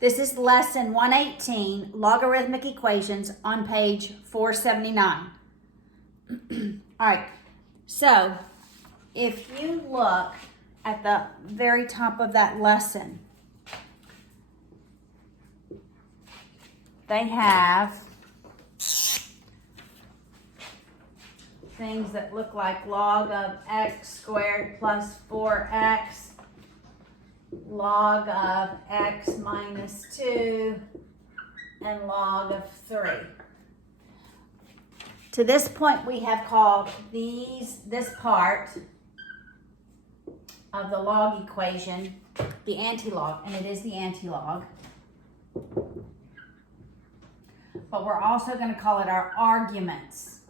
This is lesson 118, logarithmic equations, on page 479. All right, so if you look at the very top of that lesson, they have things that look like log of x squared plus 4x, log of x minus 2, and log of 3. To this point, we have called this part of the log equation the antilog, and it is the antilog. But we're also going to call it our arguments.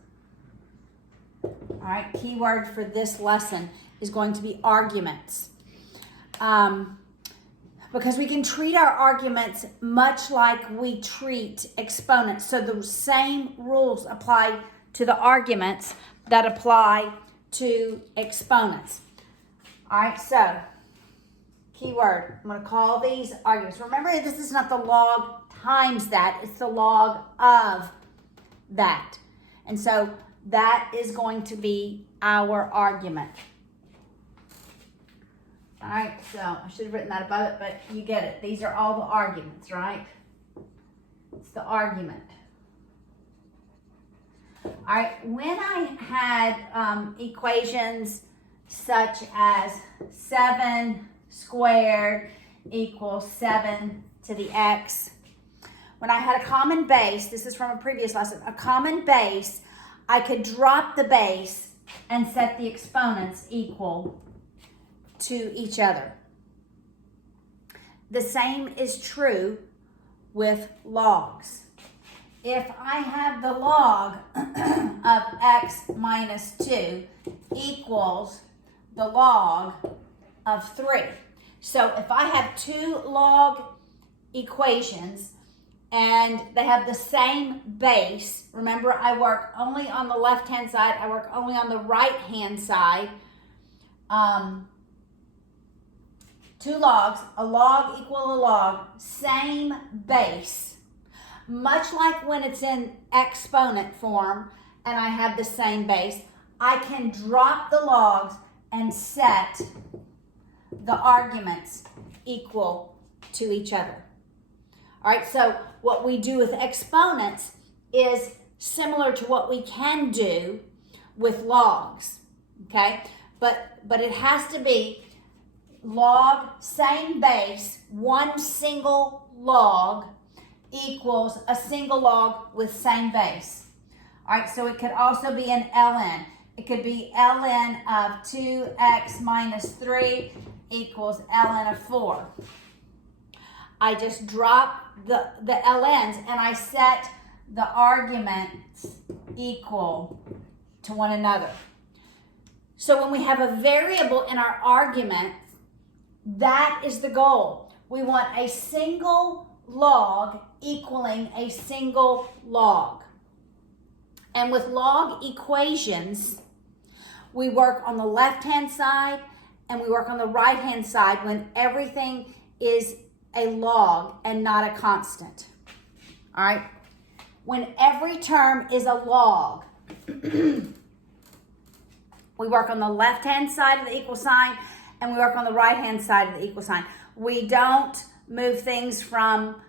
All right, keyword for this lesson is going to be arguments. Because we can treat our arguments much like we treat exponents. So the same rules apply to the arguments that apply to exponents. All right, so keyword, I'm going to call these arguments. Remember, this is not the log times that, it's the log of that. And so that is going to be our argument. All right, so I should have written that above it, but you get it. These are all the arguments, right? It's the argument. All right, when I had equations such as 7 squared equals 7 to the x, when I had a common base, this is from a previous lesson, a common base, I could drop the base and set the exponents equal to each other. The same is true with logs. If I have the log of x minus 2 equals the log of 3. So if I have two log equations and they have the same base, remember I work only on the left-hand side, I work only on the right-hand side. Two logs, a log equal a log, same base. Much like when it's in exponent form and I have the same base, I can drop the logs and set the arguments equal to each other. All right, so what we do with exponents is similar to what we can do with logs, okay? But it has to be log, same base, one single log equals a single log with same base. All right, so it could also be an ln. It could be ln of 2x minus 3 equals ln of 4. I just drop the ln's and I set the arguments equal to one another. So when we have a variable in our argument, that is the goal. We want a single log equaling a single log. And with log equations, we work on the left-hand side and we work on the right-hand side when everything is a log and not a constant. All right? When every term is a log, we work on the left-hand side of the equal sign and we work on the right-hand side of the equal sign. We don't move things from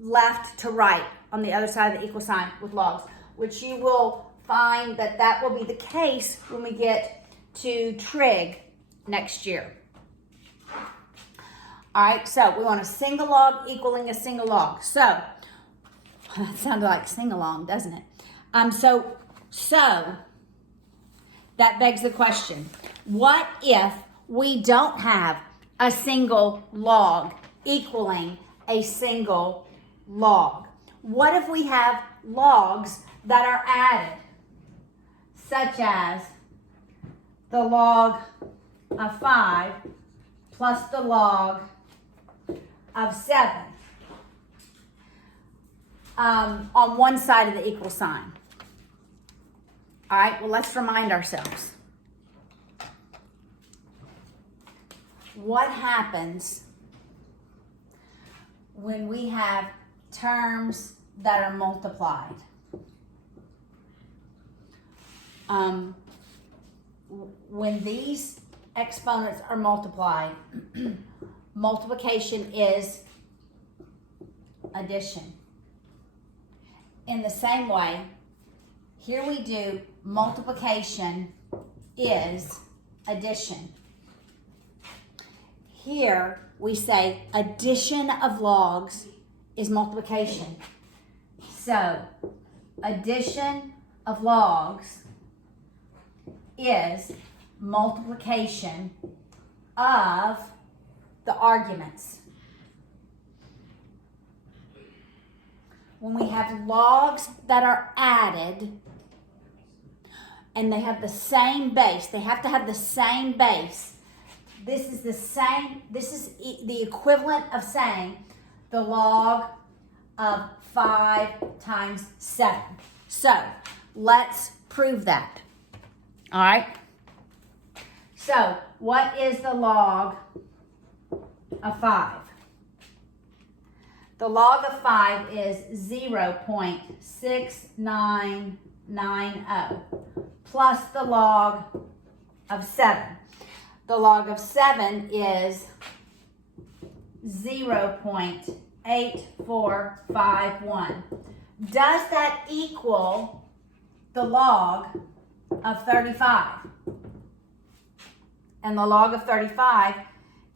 left to right on the other side of the equal sign with logs, which you will find that will be the case when we get to trig next year. All right, so we want a single log equaling a single log. So, that sounded like sing-along, doesn't it? So that begs the question, what if we don't have a single log equaling a single log? What if we have logs that are added, such as the log of 5 plus the log of 7 on one side of the equal sign? All right, well, let's remind ourselves. What happens when we have terms that are multiplied. When these exponents are multiplied, multiplication is addition. In the same way, here we do multiplication is addition. Here we say addition of logs is multiplication. So addition of logs is multiplication of the arguments. When we have logs that are added and they have the same base, they have to have the same base. This is the equivalent of saying the log of 5 times 7. So let's prove that. All right. So what is the log of 5? The log of 5 is 0.6990 plus the log of 7. The log of 7 is 0.8451. Does that equal the log of 35? And the log of 35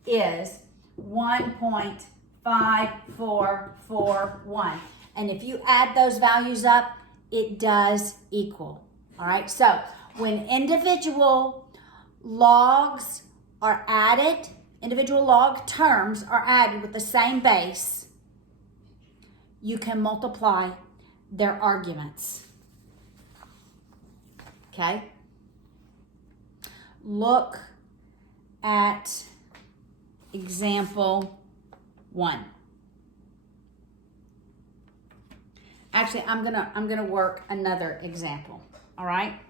is 1.5441. And if you add those values up, it does equal. All right, so when individual logs are added, individual log terms are added with the same base, you can multiply their arguments. Okay? Look at example 1. Actually, I'm gonna work another example. All right?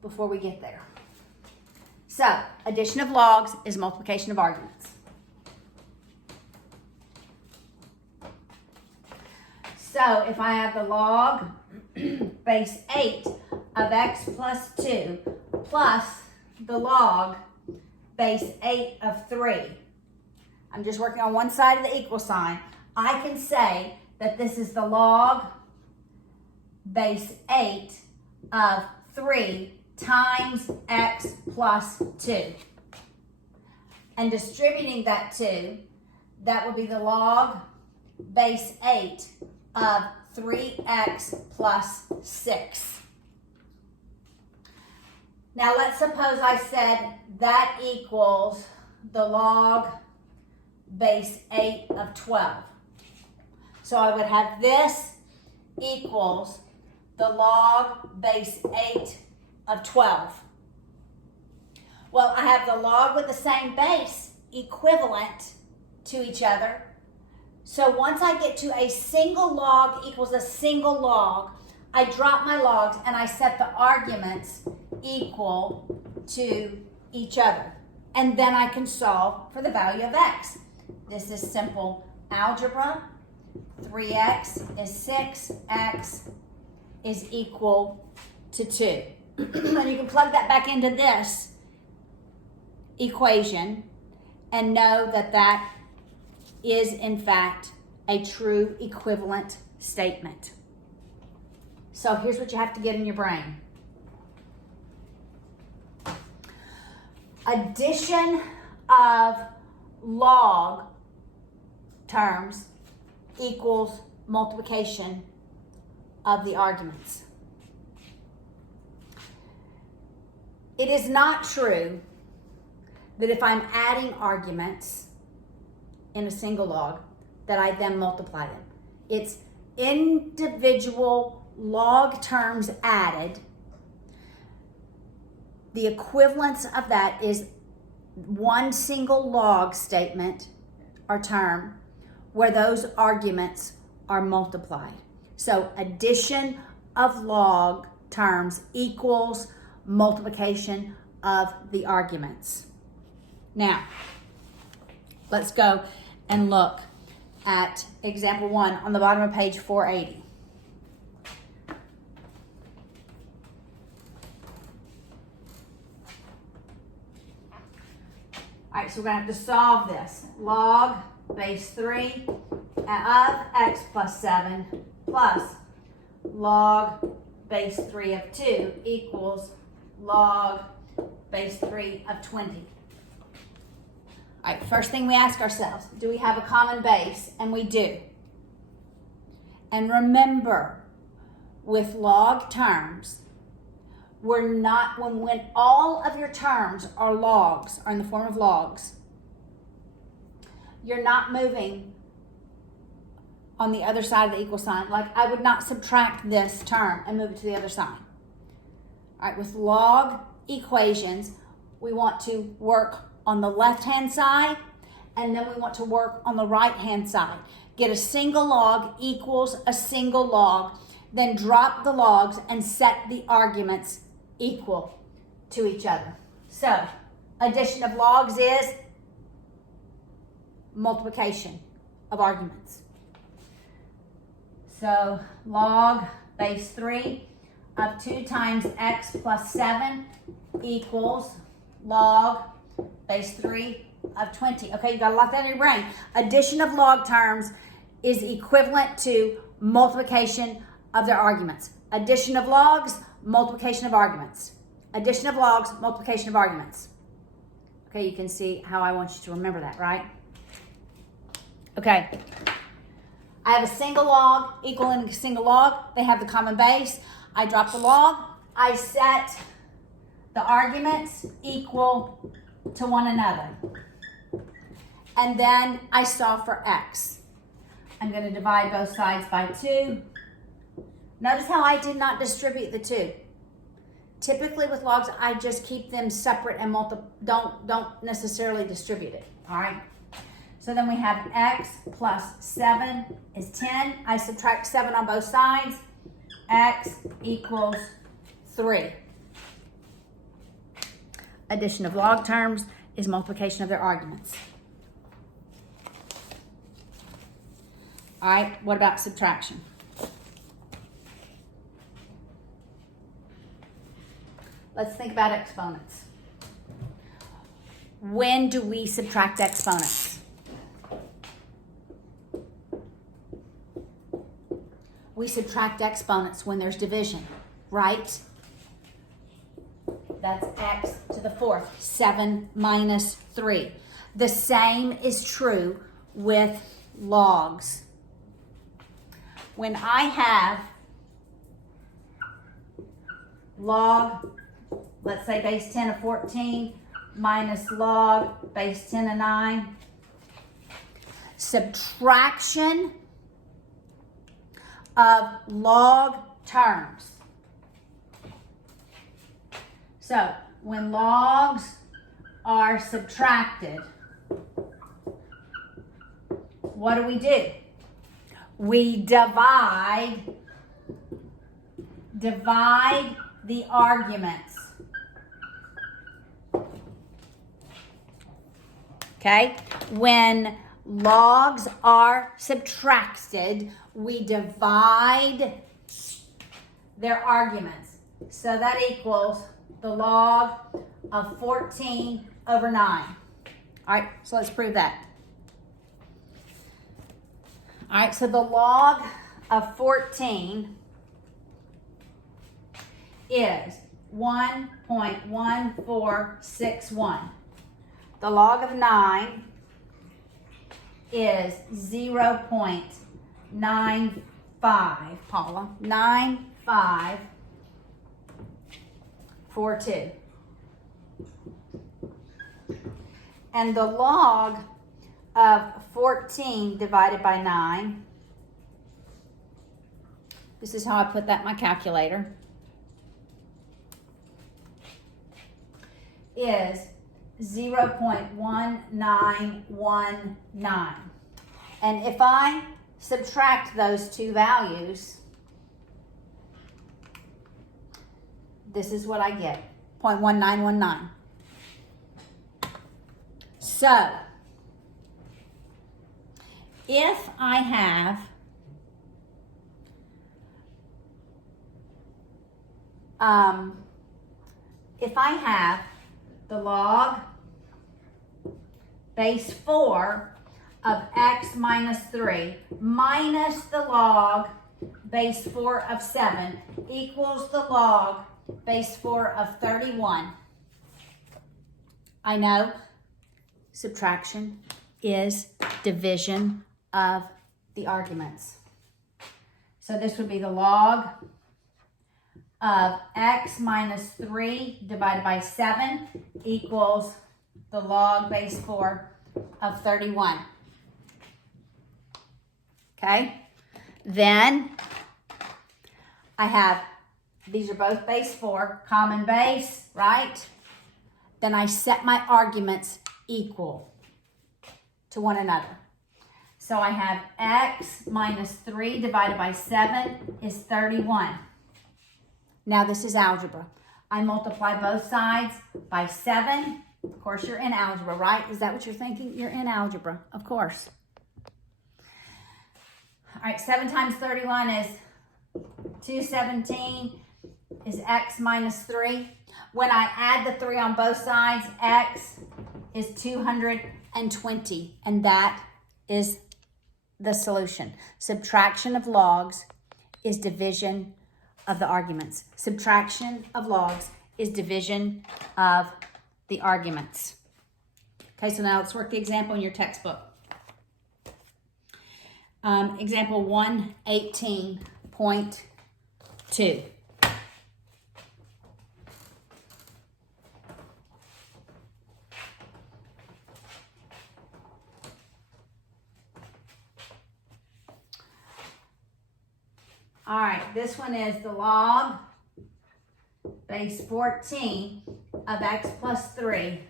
Before we get there. So, addition of logs is multiplication of arguments. So, if I have the log base 8 of x plus 2 plus the log base 8 of 3, I'm just working on one side of the equal sign, I can say that this is the log base 8 of 3 times x plus 2. And distributing that 2, that would be the log base 8 of 3x plus 6. Now let's suppose I said that equals the log base 8 of 12. So I would have this equals the log base 8 of 12. Well, I have the log with the same base equivalent to each other. So once I get to a single log equals a single log, I drop my logs and I set the arguments equal to each other. And then I can solve for the value of x. This is simple algebra. 3x is 6x is equal to 2. And you can plug that back into this equation and know that that is in fact a true equivalent statement. So here's what you have to get in your brain. Addition of log terms equals multiplication of the arguments. It is not true that if I'm adding arguments in a single log, that I then multiply them. It's individual log terms added. The equivalence of that is one single log statement or term where those arguments are multiplied. So addition of log terms equals multiplication of the arguments. Now, let's go and look at example 1 on the bottom of page 480. All right, so we're going to have to solve this. Log base 3 of x plus 7 plus log base 3 of 2 equals log base 3 of 20. All right, first thing we ask ourselves, do we have a common base? And we do. And remember, with log terms, when all of your terms are logs, are in the form of logs, you're not moving on the other side of the equal sign. Like I would not subtract this term and move it to the other side. All right, with log equations, we want to work on the left-hand side, and then we want to work on the right-hand side. Get a single log equals a single log, then drop the logs and set the arguments equal to each other. So, addition of logs is multiplication of arguments. So, log base 3 of 2 times x plus 7 equals log base 3 of 20. Okay, you got to lock that in your brain. Addition of log terms is equivalent to multiplication of their arguments. Addition of logs, multiplication of arguments. Addition of logs, multiplication of arguments. Okay, you can see how I want you to remember that, right? Okay. I have a single log equaling a single log. They have the common base. I drop the log. I set the arguments equal to one another. And then I solve for x. I'm going to divide both sides by 2. Notice how I did not distribute the 2. Typically with logs, I just keep them separate and don't necessarily distribute it. All right. So then we have x plus 7 is 10. I subtract 7 on both sides. X equals 3. Addition of log terms is multiplication of their arguments. All right, what about subtraction? Let's think about exponents. When do we subtract exponents? We subtract exponents when there's division, right? That's x to the 4th, 7 minus 3. The same is true with logs. When I have log, let's say base 10 of 14 minus log base 10 of 9, subtraction of log terms. So when logs are subtracted, what do? We divide the arguments. Okay? When logs are subtracted, we divide their arguments. So that equals the log of 14 over 9. All right, so let's prove that. All right, so the log of 14 is 1.1461. The log of 9 is 0.95, Paula, 9542. And the log of 14 divided by 9, this is how I put that in my calculator, is 0.1919. And if I subtract those two values, this is what I get, 0.1919. So, if I have the log base 4 of x minus 3 minus the log base 4 of 7 equals the log base 4 of 31. I know subtraction is division of the arguments. So this would be the log of x minus 3 divided by 7 equals the log base 4 of 31. Okay? Then I have, these are both base 4, common base, right? Then I set my arguments equal to one another. So I have x minus 3 divided by 7 is 31. Now this is algebra. I multiply both sides by 7. Of course, you're in algebra, right? Is that what you're thinking? You're in algebra, of course. All right, 7 times 31 is 217 is x minus 3. When I add the 3 on both sides, x is 220, and that is the solution. Subtraction of logs is division of the arguments. Subtraction of logs is division of the arguments. Okay, so now let's work the example in your textbook. Example 118.2. All right, this one is the log base 14 of x plus 3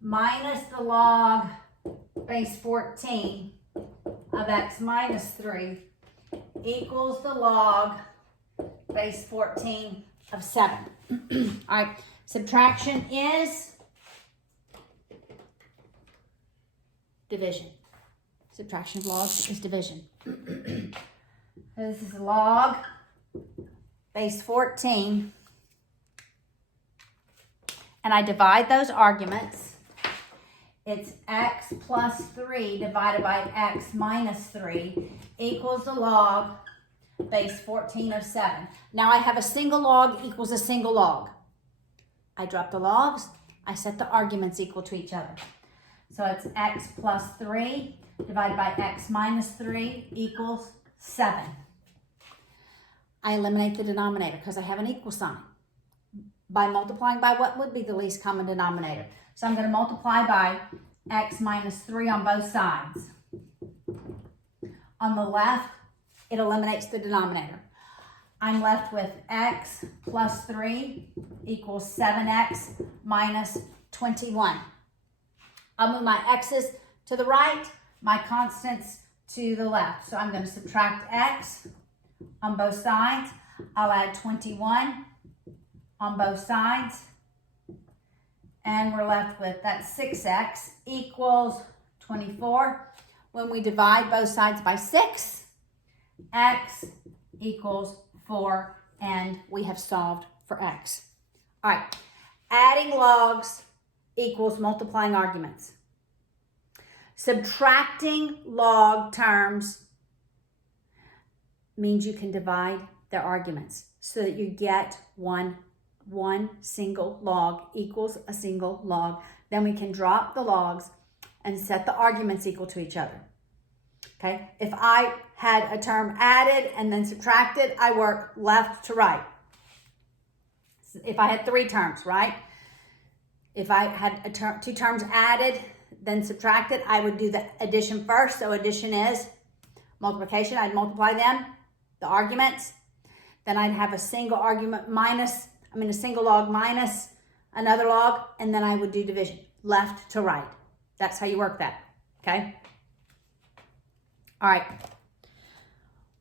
minus the log base 14 of x minus 3 equals the log base 14 of 7. All right, subtraction is division. Subtraction of logs is division. This is log base 14, and I divide those arguments. It's x plus 3 divided by x minus 3 equals the log base 14 of 7. Now I have a single log equals a single log. I drop the logs, I set the arguments equal to each other. So it's x plus 3 divided by x minus 3 equals 7. I eliminate the denominator because I have an equal sign by multiplying by what would be the least common denominator. So I'm going to multiply by x minus 3 on both sides. On the left, it eliminates the denominator. I'm left with x plus 3 equals 7x minus 21. I'll move my x's to the right, my constants to the left. So I'm going to subtract x on both sides. I'll add 21 on both sides. And we're left with that 6x equals 24. When we divide both sides by 6, x equals 4, and we have solved for x. All right, adding logs equals multiplying arguments. Subtracting log terms means you can divide their arguments so that you get one single log equals a single log. Then we can drop the logs and set the arguments equal to each other. Okay, if I had a term added and then subtracted, I work left to right. If I had 3 terms, right? If I had 2 terms added, then subtracted, I would do the addition first. So addition is multiplication. I'd multiply them, the arguments. Then I'd have a single argument a single log minus another log, and then I would do division, left to right. That's how you work that, okay? All right,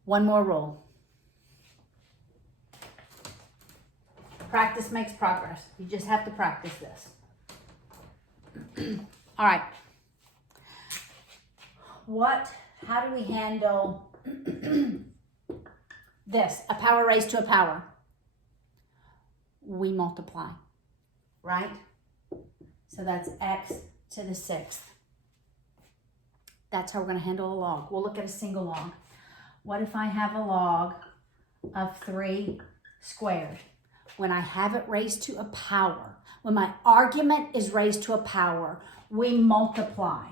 one more rule. Practice makes progress. You just have to practice this. All right. how do we handle this? A power raised to a power. We multiply, right? So that's x to the 6th. That's how we're going to handle a log. We'll look at a single log. What if I have a log of 3 squared? When I have it raised to a power, when my argument is raised to a power, we multiply.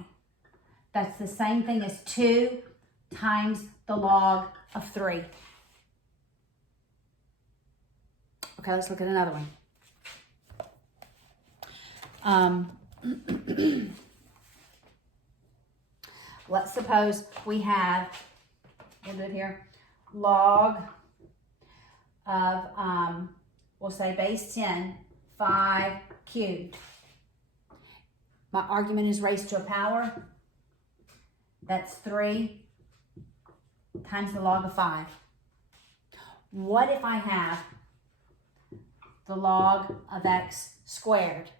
That's the same thing as 2 times the log of 3. Okay, let's look at another one. Let's suppose we have, we'll do it here, log of, we'll say base 10, 5 cubed. My argument is raised to a power. That's 3 times the log of 5. What if I have the log of x squared?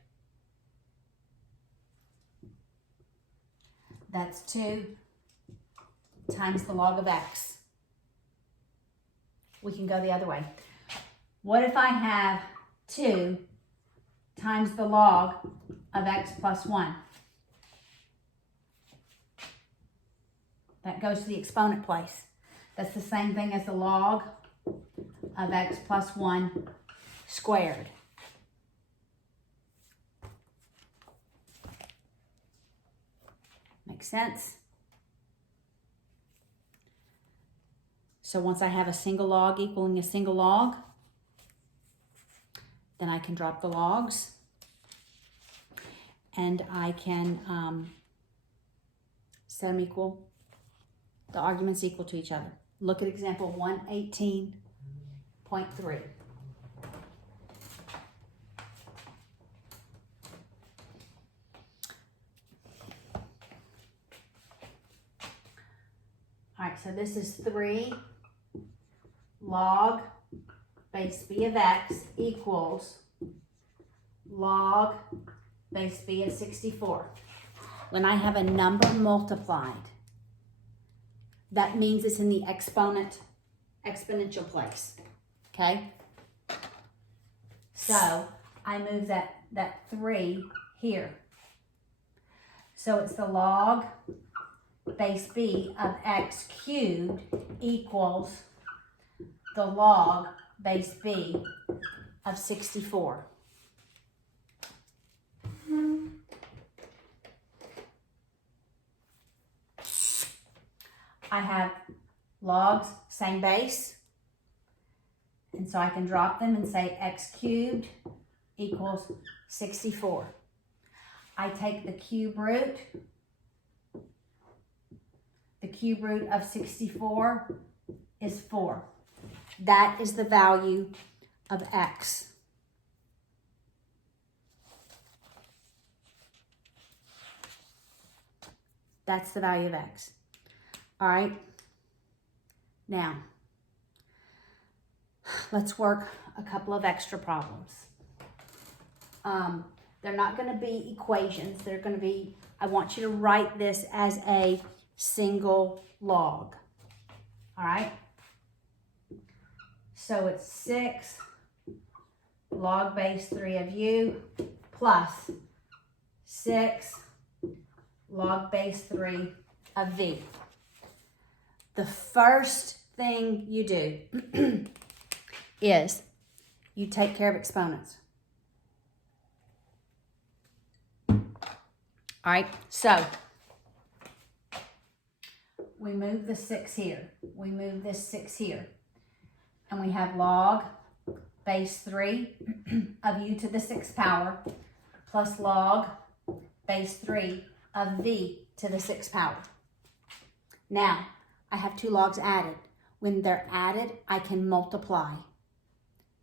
That's 2 times the log of x. We can go the other way. What if I have 2 times the log of x plus 1? That goes to the exponent place. That's the same thing as the log of x plus 1 squared. Makes sense? So once I have a single log equaling a single log, then I can drop the logs and I can set them equal, the arguments equal to each other. Look at example 118.3. All right, so this is 3 log base b of x equals log base b of 64. When I have a number multiplied, that means it's in the exponential place, okay? So I move that 3 here. So it's the log base b of x cubed equals the log base b of 64. I have logs, same base, and so I can drop them and say x cubed equals 64. I take the cube root. The cube root of 64 is 4. That is the value of x. That's the value of x. All right. Now, let's work a couple of extra problems. They're not going to be equations. They're going to be, I want you to write this as a single log. All right. So it's 6 log base 3 of u plus 6 log base 3 of v. The first thing you do is you take care of exponents. All right, so we move the 6 here. We move this 6 here. And we have log base 3 of u to the 6th power plus log base 3 of v to the 6th power. Now, I have 2 logs added. When they're added, I can multiply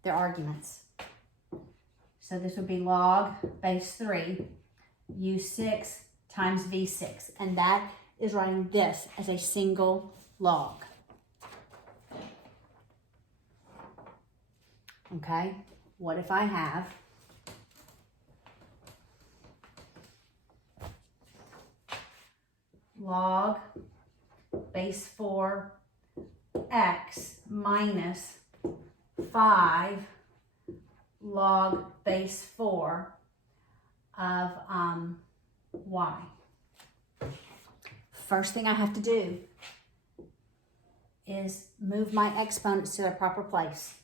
their arguments. So this would be log base 3 u6 times v6. And that is writing this as a single log. Okay, what if I have log base 4 x minus 5 log base 4 of y. First thing I have to do is move my exponents to their proper place.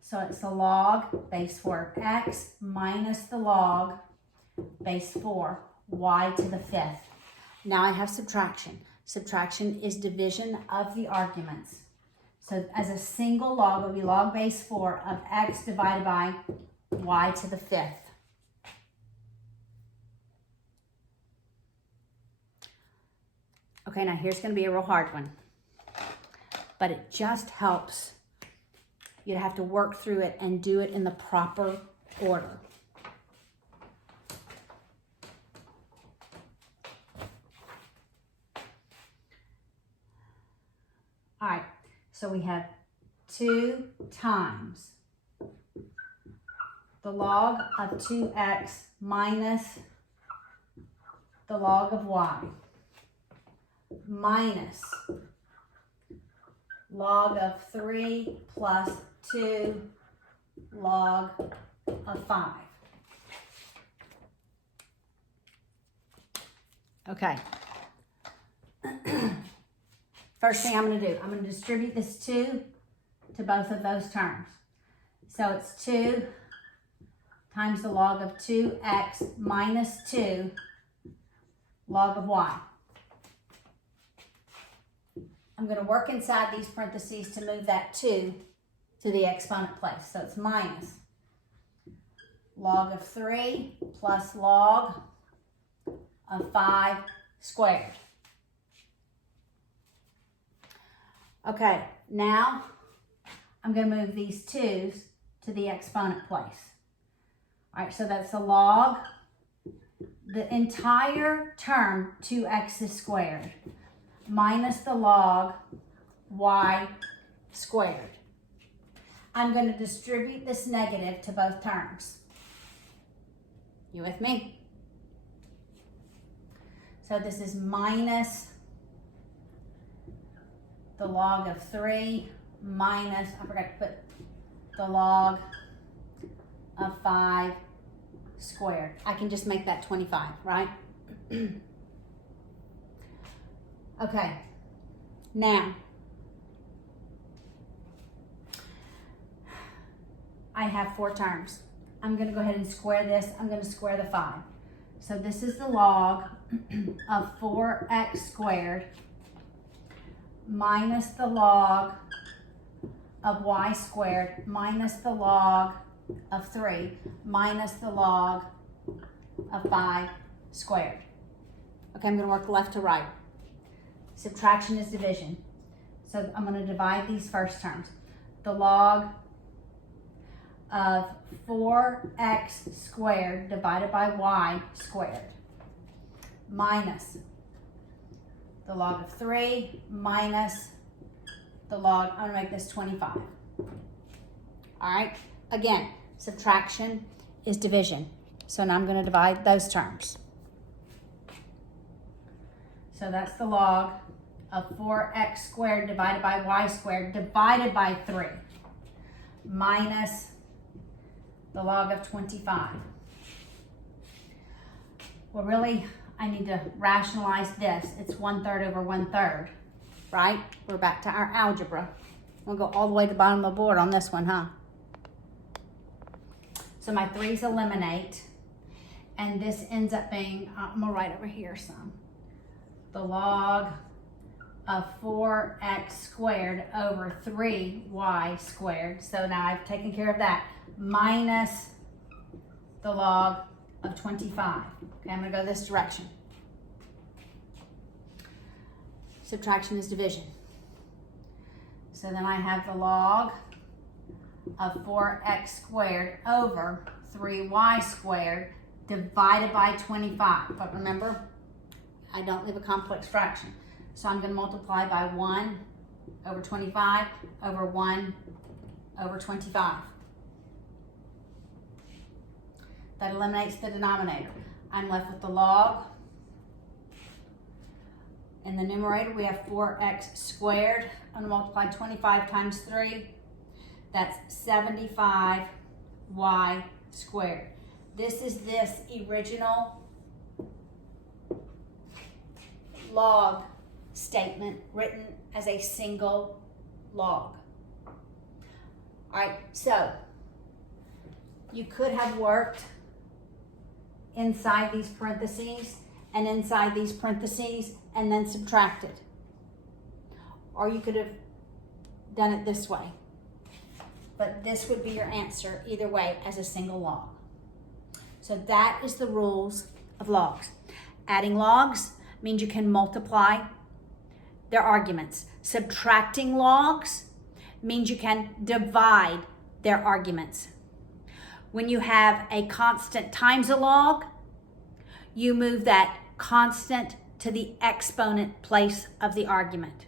So it's the log base 4 of x minus the log base 4 y to the 5th. Now I have subtraction. Subtraction is division of the arguments. So as a single log, it will be log base 4 of x divided by y to the 5th. Okay, now here's going to be a real hard one, but it just helps you to have to work through it and do it in the proper order. All right, so we have 2 times the log of 2x minus the log of y minus log of 3 plus 2 log of 5. Okay. First thing I'm going to do, I'm going to distribute this 2 to both of those terms. So it's 2 times the log of 2x minus 2 log of y. I'm going to work inside these parentheses to move that 2 to the exponent place. So it's minus log of 3 plus log of 5 squared. Okay, now I'm going to move these 2's to the exponent place. All right, so that's the log, the entire term 2x squared minus the log y squared. I'm going to distribute this negative to both terms. You with me? So this is minus the log of 3 minus, I forgot to put the log of 5 squared. I can just make that 25, right? Okay, now I have 4 terms. I'm going to go ahead and square this. I'm going to square the 5. So this is the log of 4x squared minus the log of y squared minus the log of 3 minus the log of 5 squared. Okay, I'm going to work left to right. Subtraction is division. So I'm going to divide these first terms. The log of 4x squared divided by y squared minus the log of 3 minus the log, I'm going to make this 25. All right, again, subtraction is division. So now I'm going to divide those terms. So that's the log of 4x squared divided by y squared divided by 3 minus the log of 25. Well, really, I need to rationalize this. It's 1/3 over 1/3, right? We're back to our algebra. We'll go all the way to the bottom of the board on this one, huh? So my 3's eliminate, and this ends up being, I'm gonna write over here some. The log of 4x squared over 3y squared. So now I've taken care of that. Minus the log of 25. Okay, I'm going to go this direction. Subtraction is division. So then I have the log of 4x squared over 3y squared divided by 25. But remember, I don't leave a complex fraction. So I'm going to multiply by 1 over 25 over 1 over 25. That eliminates the denominator. I'm left with the log In the numerator, we have 4x squared. I'm going to multiply 25 times 3. That's 75y squared. This is this original log statement written as a single log. All right, so you could have worked inside these parentheses and inside these parentheses and then subtracted. Or you could have done it this way. But this would be your answer either way as a single log. So that is the rules of logs. Adding logs means you can multiply their arguments. Subtracting logs means you can divide their arguments. When you have a constant times a log, you move that constant to the exponent place of the argument.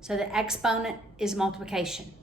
So the exponent is multiplication.